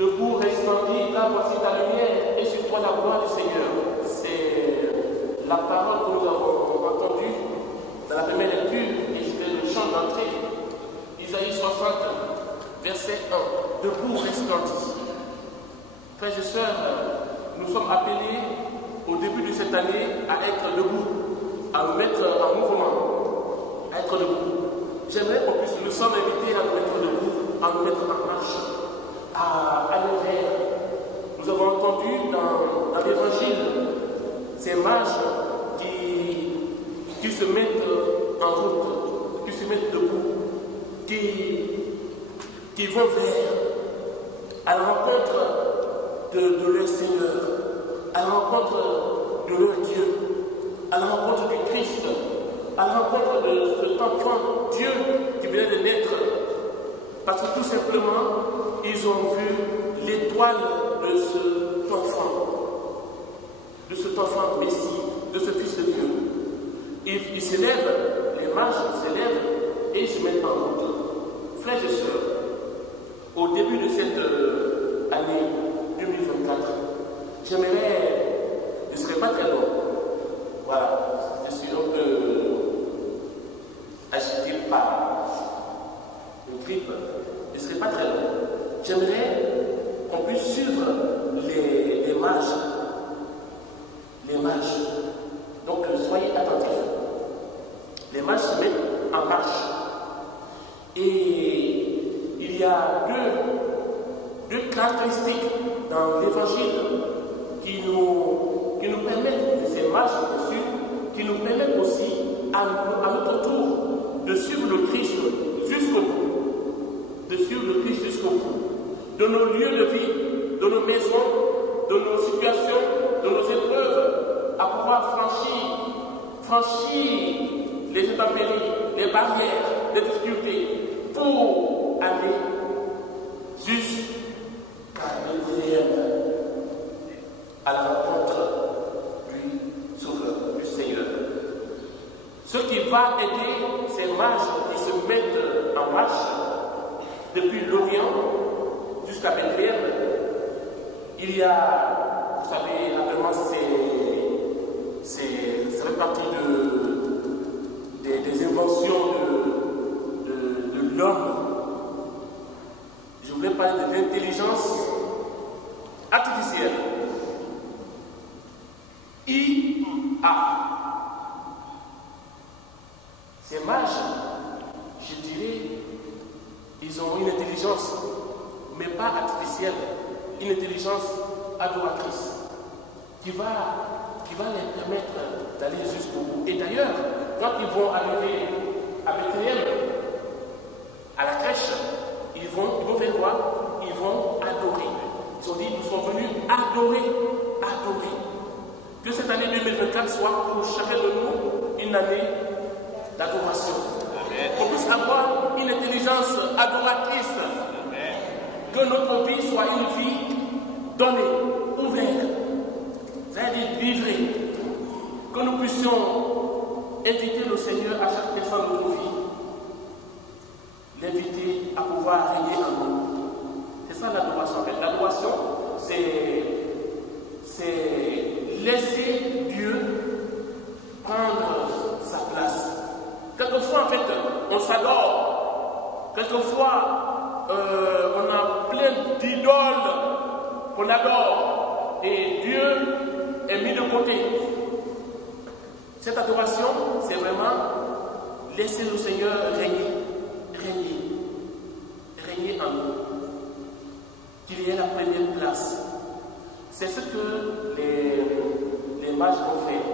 Debout, resplendis, car voici ta lumière et sur toi la gloire du Seigneur. C'est la parole que nous avons entendue dans la première lecture, et c'était le chant d'entrée, Isaïe 60, verset 1. Debout, resplendis. Frères et sœurs, nous sommes appelés au début de cette année à être debout, à nous mettre en mouvement, à être debout. J'aimerais qu'on puisse, nous sommes invités à nous mettre debout, à nous mettre en marche, à aller vers. Nous avons entendu dans l'évangile ces mages qui se mettent en route, qui se mettent debout, qui vont vers à la rencontre de leur Seigneur, à la rencontre de leur Dieu, à la rencontre du Christ, à la rencontre de cet enfant Dieu qui venait de naître. Parce que tout simplement, ils ont vu l'étoile de cet enfant Messie, de ce Fils de Dieu. Ils s'élèvent, les mages s'élèvent et ils se mettent en route. Frères et sœurs, au début de cette année 2024, j'aimerais, ce ne serait pas très long, voilà, je suis un peu agité par le grippe, ce ne serait pas très long. J'aimerais qu'on puisse suivre les mages. Les mages. Donc soyez attentifs. Les mages se mettent en marche. Et il y a deux caractéristiques dans l'évangile qui nous permettent, ces mages bien sûr, qui nous permettent aussi à notre tour de suivre le Christ jusqu'au bout. De suivre le Christ jusqu'au bout. De nos lieux de vie, de nos maisons, de nos situations, de nos épreuves, à pouvoir franchir les intempéries, les barrières, les difficultés, pour aller jusqu'à Bethléem, à la rencontre du Sauveur, du Seigneur. Ce qui va aider ces mages qui se mettent en marche depuis l'Orient jusqu'à Bethléem, il y a, vous savez, naturellement, ça fait partie des inventions de l'homme. Je voulais parler de l'intelligence artificielle. IA. Ces mages, je dirais, ils ont une intelligence, mais pas artificielle, une intelligence adoratrice, qui va les permettre d'aller jusqu'au bout. Et d'ailleurs, quand ils vont arriver à Bethléem, à la crèche, ils vont faire quoi? Ils vont adorer. Ils ont dit, nous sommes venus adorer. Que cette année 2024 soit pour chacun de nous une année d'adoration. Qu'on puisse avoir une intelligence adoratrice. Amen. Que notre vie soit une vie donnée, ouverte, c'est-à-dire livrée. Que nous puissions inviter le Seigneur à chaque personne de notre vie, l'inviter à pouvoir régner en nous. C'est ça l'adoration. En fait, l'adoration, c'est laisser Dieu prendre sa place. Quelquefois, en fait, on s'adore. Quelquefois, on a plein d'idoles qu'on adore. Et Dieu est mis de côté. Cette adoration, c'est vraiment laisser le Seigneur régner en nous. Qu'il y ait la première place. C'est ce que les mages vont faire.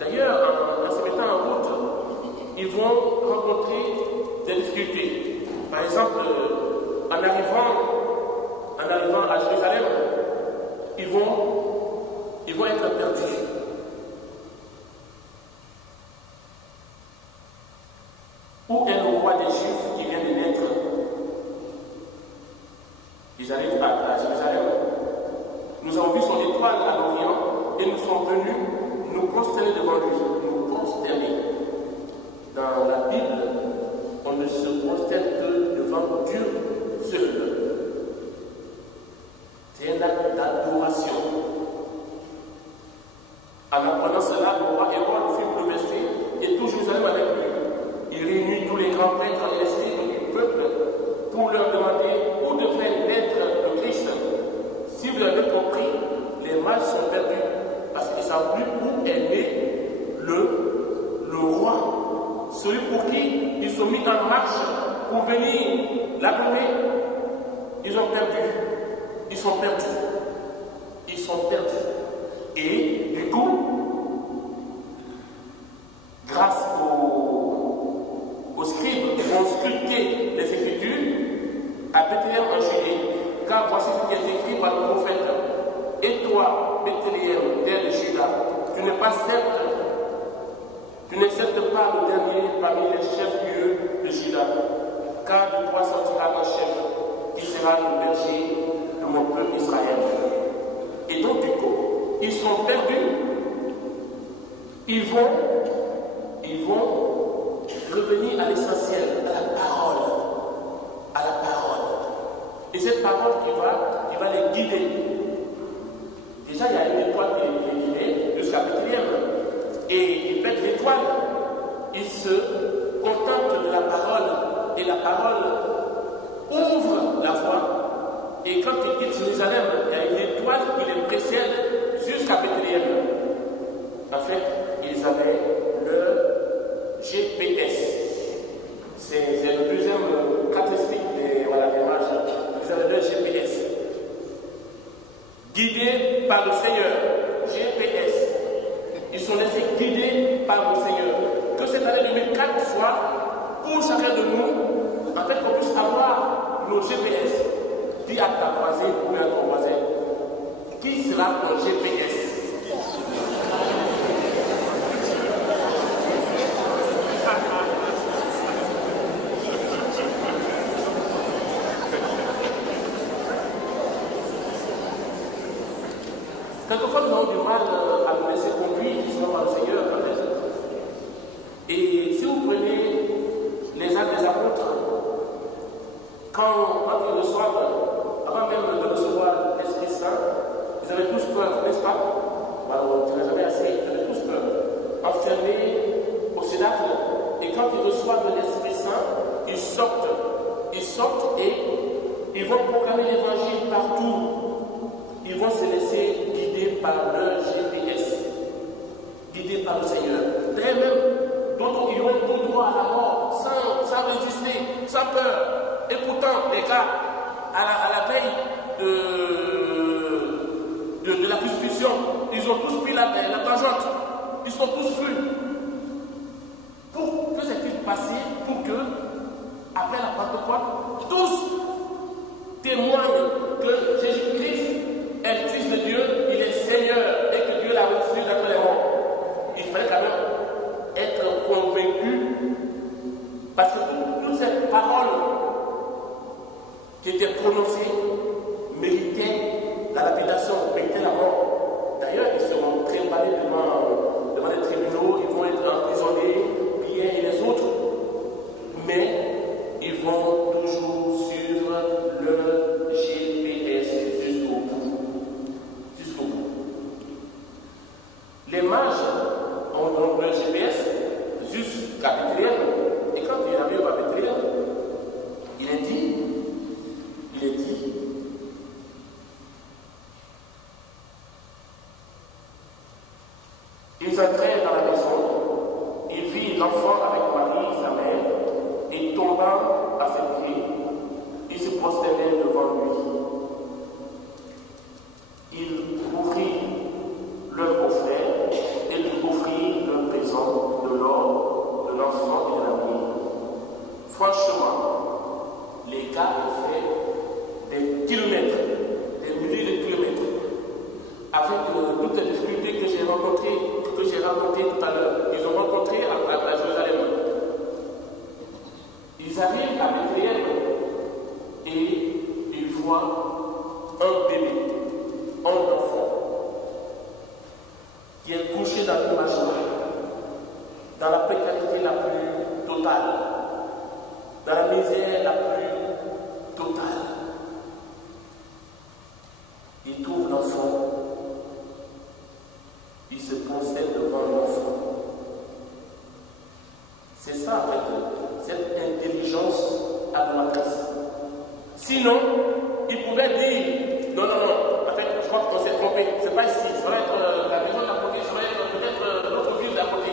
D'ailleurs, en se mettant en route, ils vont rencontrer des difficultés. Par exemple, en arrivant à Jérusalem, ils vont être perdus. Où est le roi des Juifs qui vient de naître? Ils arrivent à Jérusalem. Nous avons vu son étoile à l'Orient et nous sommes venus nous prosterner devant lui. Nous prosterner. Dans la Bible, on ne se prosterne que devant Dieu seul. celui pour qui ils sont mis en marche pour venir l'adorer, ils ont perdu. Ils sont perdus. Ils sont perdus. Et du coup, grâce aux scribes qui vont sculpter les Écritures, à Bethléem en Judée, car voici ce qui est écrit par le prophète. Et toi, Bethléem, terre de Juda, tu n'acceptes pas le dernier parmi les chefs-lieux de Juda, car de toi sortira un chef qui sera le berger de mon peuple Israël. Et donc du coup, ils sont perdus. Ils vont revenir à l'essentiel, à la parole. À la parole. Et cette parole qui va les guider. Déjà, il y a une étoile qui les guidait jusqu'à Bethléem. Et ils pètent l'étoile. Ils se contentent de la parole. Et la parole ouvre la voie. Et quand ils quittent Jérusalem, il y a une étoile qui les précède jusqu'à Bethléem. En fait, ils avaient le GPS. C'est le deuxième caractéristique des mages. Ils avaient le GPS. Guidés par le Seigneur. GPS. Ils sont laissés guider par le Seigneur. Que cette année 2004 soit pour chacun de nous, en fait, qu'on puisse avoir nos GPS. Dis à ta voisine ou à ton voisin, qui sera ton GPS? Quelquefois, nous avons du mal à nous laisser conduire, justement par le Seigneur, peut-être. Et si vous prenez les actes des apôtres, quand ils reçoivent, avant même de recevoir l'Esprit Saint, ils avaient tous peur, n'est-ce pas? Voilà, on ne dirait jamais assez, ils avaient tous peur. Enfermés au cénacle, et quand ils reçoivent l'Esprit Saint, ils sortent et ils vont proclamer l'évangile partout. Ils vont se laisser guider par leur GPS, guidés par le Seigneur. D'ailleurs même, d'autres iront tout droit à la mort, sans résister, sans peur. Et pourtant, les gars, à la veille de la crucifixion, ils ont tous pris la tangente. Ils sont tous fuis. Pour que s'est-il passé pour que, après la Pentecôte, tous témoignent que Jésus-Christ est le Fils de Dieu, il est Seigneur et que Dieu l'a ressuscité d'entre les morts. Il fallait quand même être convaincu parce que toute cette parole qui était prononcée méritait la lapidation, méritait la mort. D'ailleurs, ils seront trimballés devant les tribunaux, ils vont être emprisonnés, pillés et les autres, mais ils vont toujours suivre le GPS jusqu'au bout. Jusqu'au bout. Les mages ont donc le GPS jusqu'à Bethléem, et quand il arrive à Bethléem, il est dit, ils entrèrent dans la maison, ils virent l'enfant avec Marie, sa mère, et tombant à ses pieds, ils se prosternèrent devant lui. Ils ouvrirent leur offert et lui offrirent leur présent de l'or, de l'encens et de la myrrhe. Franchement, les gars ont fait des kilomètres, des milliers de kilomètres, avec toutes les difficultés que j'ai rencontrées tout à l'heure. Ils ont rencontré à Jérusalem. Ils arrivent à Bethléem et ils voient un bébé, un enfant, qui est couché dans une mâchoire, dans la précarité la plus totale, dans la misère la plus totale. Ils trouvent l'enfant, ils se procèdent devant l'enfant. C'est ça, en fait, cette intelligence adoratrice. Sinon, ils pouvaient dire, non, en fait, je crois qu'on s'est trompé, c'est pas ici, ça va être la maison d'à côté, ça va être peut-être l'autre ville d'à côté.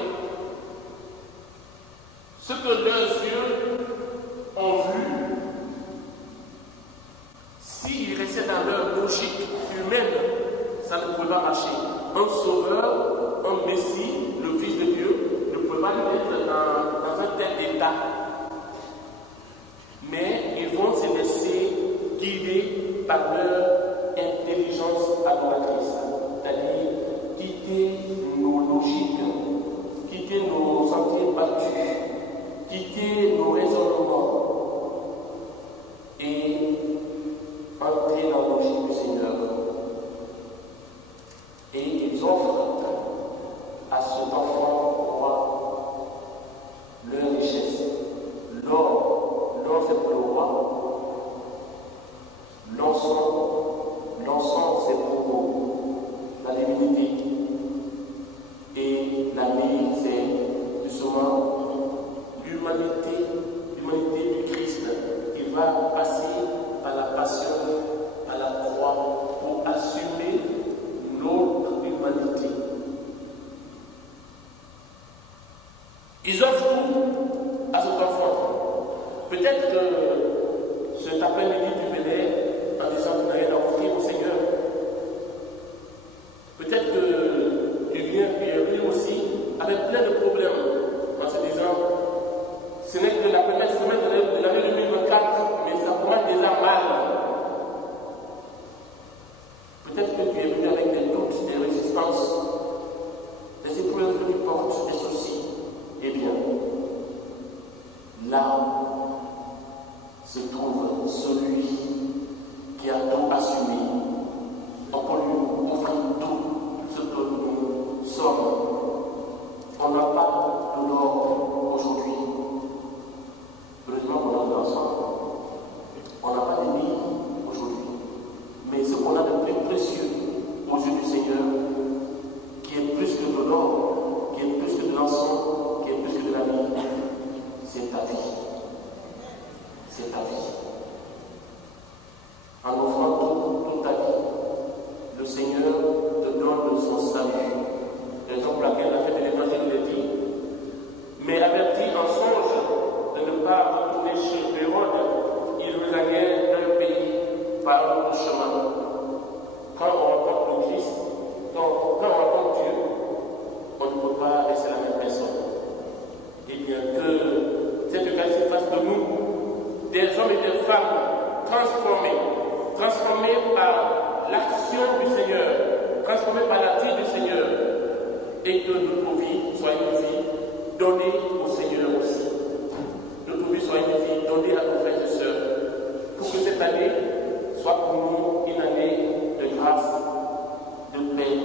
Ce que leurs yeux ont vu, s'ils restaient dans leur logique humaine, ça ne pouvait pas marcher. Un sauveur, un messie, le Fils de Dieu, ne pouvait pas être dans un tel état. Mais ils vont se laisser guider par leur intelligence adoratrice. C'est-à-dire quitter nos logiques, quitter nos sentiers battus, quitter nos raisonnements et entrer dans la logique du Seigneur. Et ils offrent à cet enfant roi leur richesse. L'or c'est pour le roi. L'encens c'est pour la divinité. Et la vie c'est justement l'humanité du Christ qui va passer par la passion, à la croix, pour assumer notre humanité. Ils offrent tout à cet enfant. Peut-être que cet après-midi tu venais en disant que tu n'as rien à offrir au Seigneur. Peut-être que tu viens lui aussi avec plein de problèmes en se disant ce n'est que la première semaine de l'année 2024, mais ça commence déjà mal. Peut-être que tu es venu avec des doutes, des résistances, des épreuves que tu portes, des soucis. Eh bien, là se trouve celui qui a tout assumé. On peut lui offrir tout ce que nous sommes. On n'a pas de l'or aujourd'hui. Heureusement qu'on a de l'ensemble. On n'a pas de billes aujourd'hui. Mais ce qu'on a de plus précieux aux yeux du Seigneur, qui est plus que de l'or, qui est plus que de l'encens, qui est plus que de la vie, c'est ta vie. C'est ta vie. En offrant toute ta vie, le Seigneur te donne son salut. Raison pour laquelle la fête de l'évangile le dit. Mais averti en songe de ne pas retourner chez Hérode, il nous a gagné d'un pays par notre chemin. Quand on rencontre le Christ, quand on rencontre Dieu, on ne peut pas rester la même personne. Et bien que cette Eucharistie fasse de nous des hommes et des femmes transformés par l'action du Seigneur, transformés par la vie du Seigneur, et que notre vie soit une vie donnée au Seigneur aussi. Notre vie soit une vie donnée à nos frères et sœurs, pour que cette année soit pour nous une année de grâce, de paix,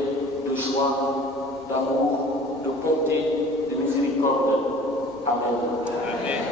de joie, d'amour, de bonté, de miséricorde. Amen. Amen.